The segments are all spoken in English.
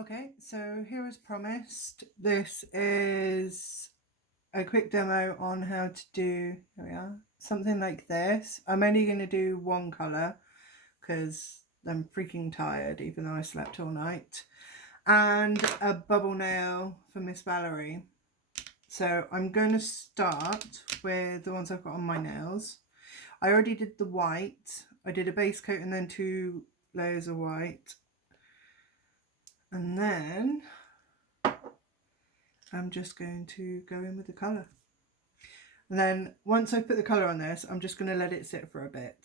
Okay, so here as promised, this is a quick demo on how to do, here we are, something like this. I'm only going to do one colour because I'm freaking tired even though I slept all night. And a bubble nail for Miss Valerie. So I'm going to start with the ones I've got on my nails. I already did the white. I did a base coat and then 2 layers of white. And then I'm just going to go in with the colour. And then once I put the colour on this, I'm just going to let it sit for a bit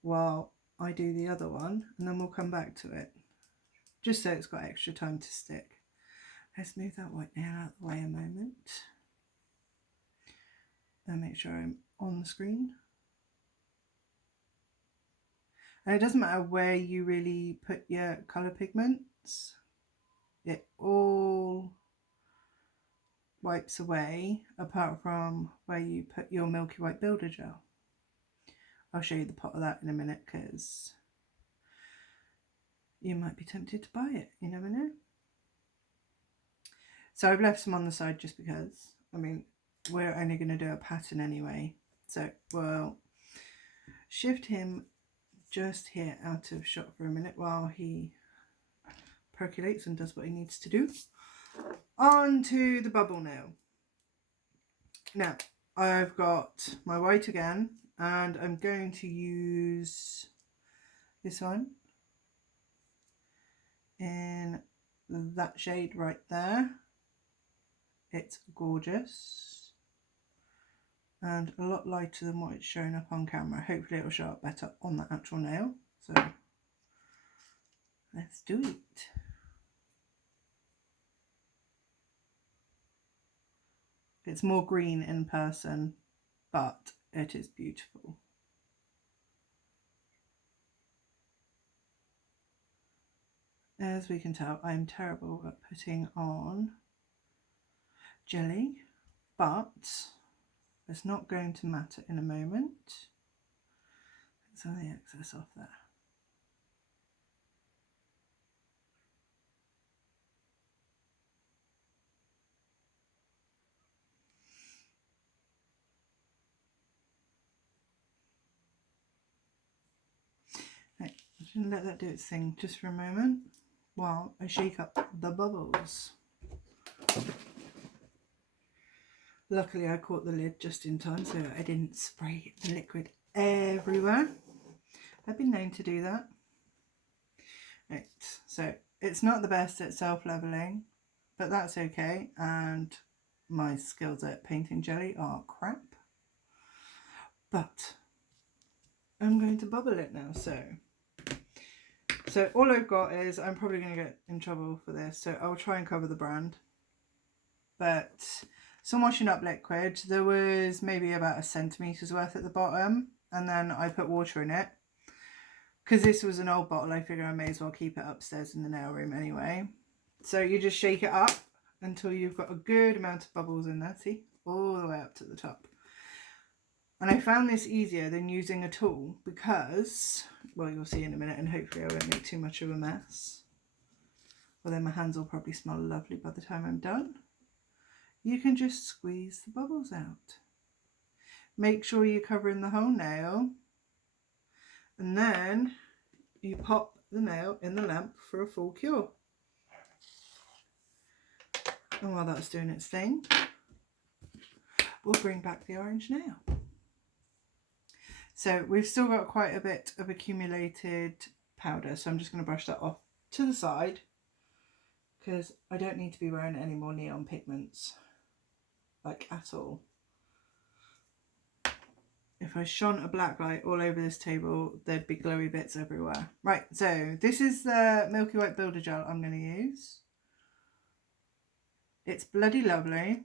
while I do the other one, and then we'll come back to it, just so it's got extra time to stick. Let's move that white nail out of the way a moment and make sure I'm on the screen. And it doesn't matter where you really put your colour pigments, it all wipes away apart from where you put your milky white builder gel. I'll show you the pot of that in a minute because you might be tempted to buy it, you never know. So I've left some on the side just because, I mean, we're only going to do a pattern anyway. So we'll shift him just here out of shot for a minute while he percolates and does what he needs to do. On to the bubble nail. Now, I've got my white again, and I'm going to use this one in that shade right there. It's gorgeous and a lot lighter than what it's showing up on camera. Hopefully it'll show up better on the actual nail. So let's do it. It's more green in person, but it is beautiful. As we can tell, I'm terrible at putting on jelly, but it's not going to matter in a moment. Get some of the excess off there. Right, I'm just going to let that do its thing just for a moment while I shake up the bubbles. Luckily I caught the lid just in time so I didn't spray the liquid everywhere. I've been known to do that. Right, so it's not the best at self-leveling, but that's okay, and my skills at painting jelly are crap. But I'm going to bubble it now, so all I've got is, I'm probably going to get in trouble for this, so I'll try and cover the brand. But some washing up liquid, there was maybe about 1 centimetre's worth at the bottom, and then I put water in it. Because this was an old bottle, I figure I may as well keep it upstairs in the nail room anyway. So you just shake it up until you've got a good amount of bubbles in there, see? All the way up to the top. And I found this easier than using a tool because, well, you'll see in a minute, and hopefully I won't make too much of a mess. Well, then my hands will probably smell lovely by the time I'm done. You can just squeeze the bubbles out. Make sure you're covering the whole nail, and then you pop the nail in the lamp for a full cure. And while that's doing its thing, we'll bring back the orange nail. So we've still got quite a bit of accumulated powder, so I'm just going to brush that off to the side because I don't need to be wearing any more neon pigments, like at all. If I shone a black light all over this table, there'd be glowy bits everywhere. Right, so this is the Milky White Builder Gel I'm going to use. It's bloody lovely.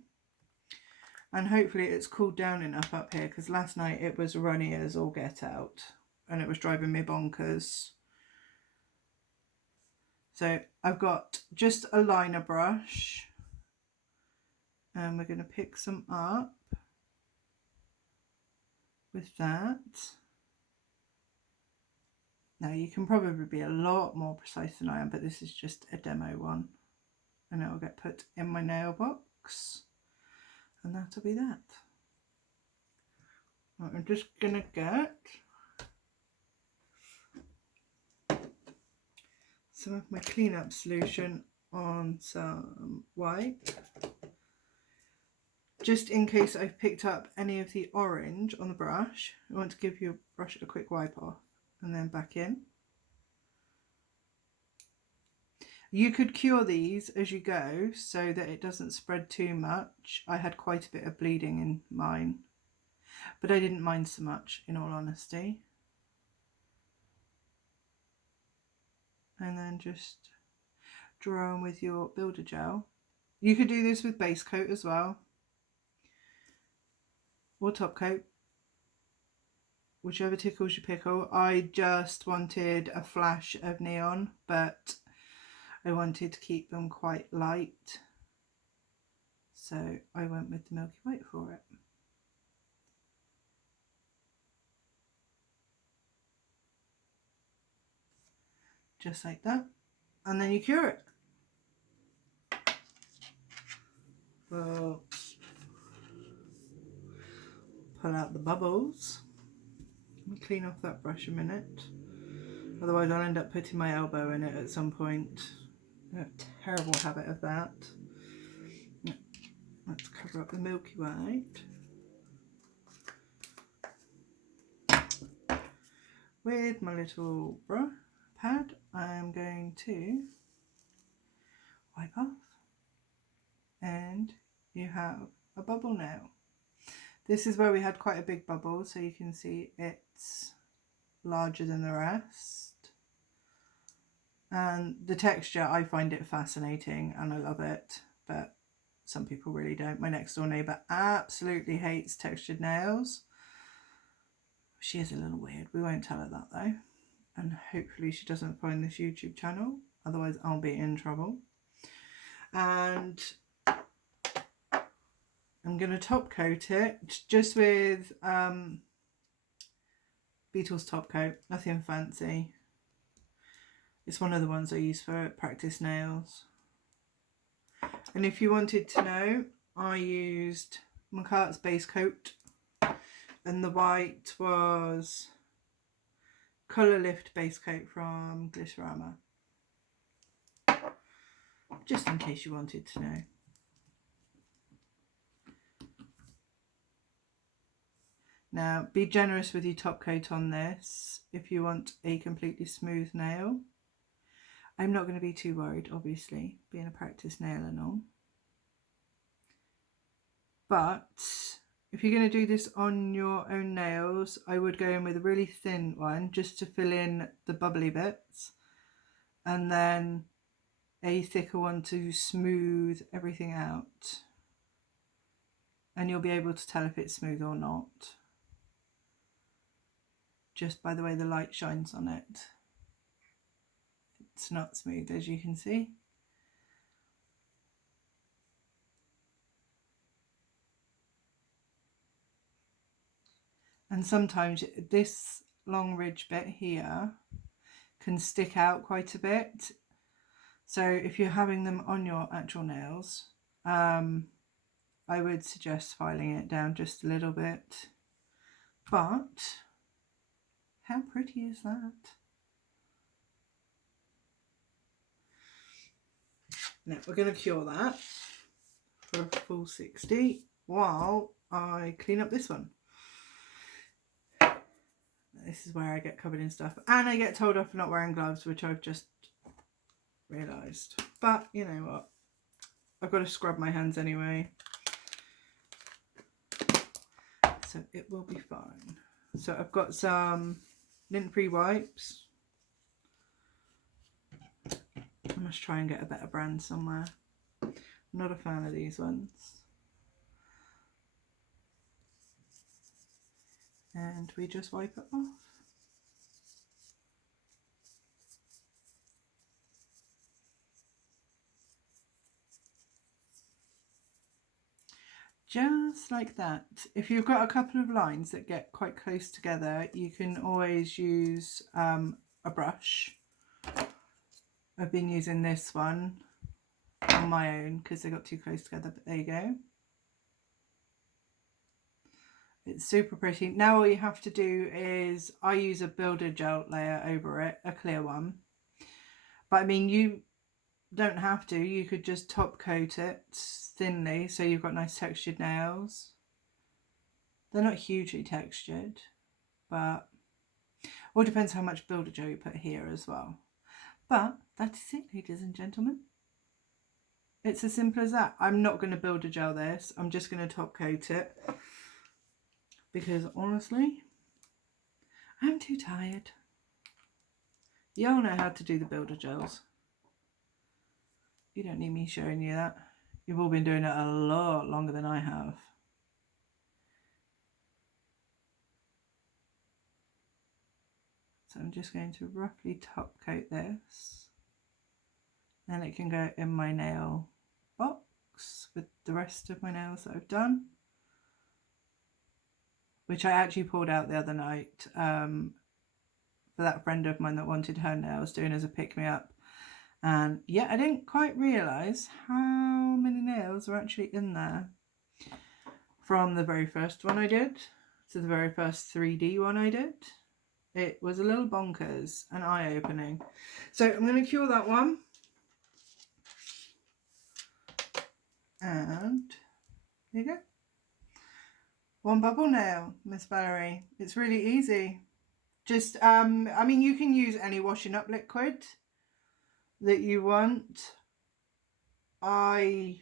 And hopefully it's cooled down enough up here because last night it was runny as all get out and it was driving me bonkers. So I've got just a liner brush and we're going to pick some up with that. Now you can probably be a lot more precise than I am, but this is just a demo one, and it will get put in my nail box, and that'll be that. Right, I'm just gonna get some of my cleanup solution on some white, just in case I've picked up any of the orange on the brush. I want to give your brush a quick wipe off and then back in. You could cure these as you go so that it doesn't spread too much. I had quite a bit of bleeding in mine, but I didn't mind so much, in all honesty. And then just draw on with your builder gel. You could do this with base coat as well, or top coat, whichever tickles your pickle. I just wanted a flash of neon, but I wanted to keep them quite light, so I went with the milky white for it. Just like that, and then you cure it. Well, pull out the bubbles. Let me clean off that brush a minute, otherwise I'll end up putting my elbow in it at some point. I have a terrible habit of that. Let's cover up the milky white. With my little brush pad, I'm going to wipe off, and you have a bubble now. This is where we had quite a big bubble, so you can see it's larger than the rest. And the texture, I find it fascinating and I love it, but some people really don't. My next door neighbour absolutely hates textured nails. She is a little weird. We won't tell her that though. And hopefully she doesn't find this YouTube channel, otherwise I'll be in trouble. And I'm going to top coat it just with Beetle's top coat, nothing fancy. It's one of the ones I use for practice nails. And if you wanted to know, I used McCart's base coat, and the white was Colour Lift base coat from Glitterama. Just in case you wanted to know. Now, be generous with your top coat on this if you want a completely smooth nail. I'm not going to be too worried, obviously, being a practice nail and all. But if you're going to do this on your own nails, I would go in with a really thin one just to fill in the bubbly bits, and then a thicker one to smooth everything out. And you'll be able to tell if it's smooth or not, just by the way the light shines on it. It's not smooth, as you can see. And sometimes this long ridge bit here can stick out quite a bit. So if you're having them on your actual nails, I would suggest filing it down just a little bit. But how pretty is that? Now we're going to cure that for a full 60 while I clean up this one. This is where I get covered in stuff, and I get told off for not wearing gloves, which I've just realised. But you know what, I've got to scrub my hands anyway, so it will be fine. So I've got some lint-free wipes. I must try and get a better brand somewhere. I'm not a fan of these ones. And we just wipe it off. Just like that. If you've got a couple of lines that get quite close together, you can always use a a brush. I've been using this one on my own because they got too close together, but there you go. It's super pretty. Now all you have to do is, I use a builder gel layer over it, a clear one. But I mean, you don't have to. You could just top coat it thinly so you've got nice textured nails. They're not hugely textured, but all depends how much builder gel you put here as well. But that is it, ladies and gentlemen. It's as simple as that. I'm not going to builder gel this. I'm just going to top coat it. Because honestly, I'm too tired. Y'all know how to do the builder gels. You don't need me showing you that. You've all been doing it a lot longer than I have. So I'm just going to roughly top coat this. And it can go in my nail box with the rest of my nails that I've done. Which I actually pulled out the other night for that friend of mine that wanted her nails doing as a pick-me-up. And yeah, I didn't quite realise how many nails were actually in there. From the very first one I did to the very first 3D one I did. It was a little bonkers and eye-opening. So I'm going to cure that one. And there you go. One bubble nail, Miss Valerie. It's really easy. Just, I mean, you can use any washing up liquid that you want. I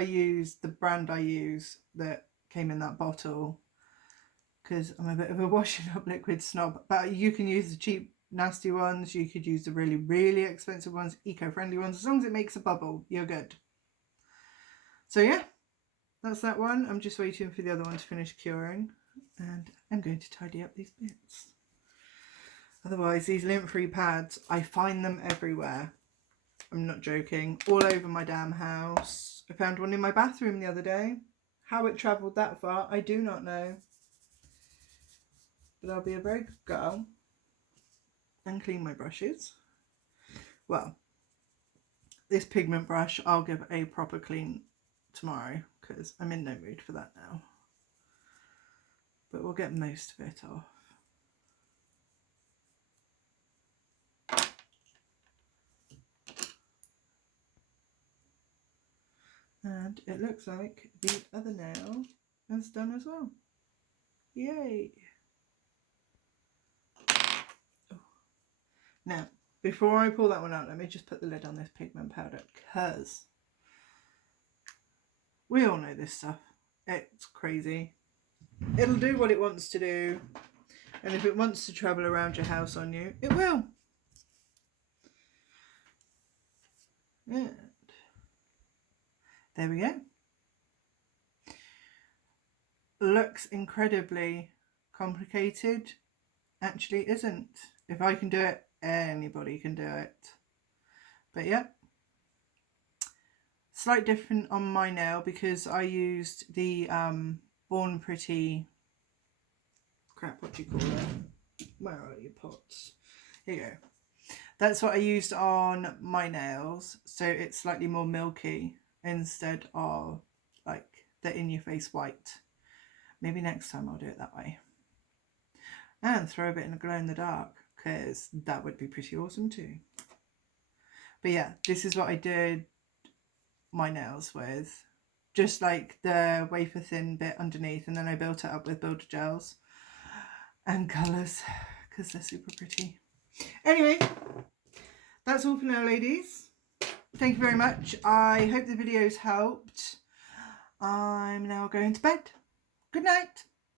use the brand I use that came in that bottle because I'm a bit of a washing up liquid snob. But you can use the cheap, nasty ones. You could use the really, really expensive ones, eco-friendly ones. As long as it makes a bubble, you're good. So yeah. That's that one. I'm just waiting for the other one to finish curing. And I'm going to tidy up these bits. Otherwise, these lint-free pads, I find them everywhere. I'm not joking. All over my damn house. I found one in my bathroom the other day. How it travelled that far, I do not know. But I'll be a very good girl. And clean my brushes. Well, this pigment brush, I'll give a proper clean tomorrow. Because I'm in no mood for that now. But we'll get most of it off. And it looks like the other nail is done as well. Yay! Oh. Now, before I pull that one out, let me just put the lid on this pigment powder, because we all know this stuff. It's crazy. It'll do what it wants to do. And if it wants to travel around your house on you, it will. And there we go. Looks incredibly complicated. Actually isn't. If I can do it, anybody can do it. But yeah. Slight different on my nail because I used the Born Pretty, crap, what do you call it? Where are your pots? Here you go. That's what I used on my nails, so it's slightly more milky instead of like the in-your-face white. Maybe next time I'll do it that way. And throw a bit in the glow in the dark, because that would be pretty awesome too. But yeah, this is what I did my nails with, just like the wafer thin bit underneath, and then I built it up with builder gels and colours because they're super pretty. Anyway, that's all for now, ladies. Thank you very much. I hope the video's helped. I'm now going to bed. Good night.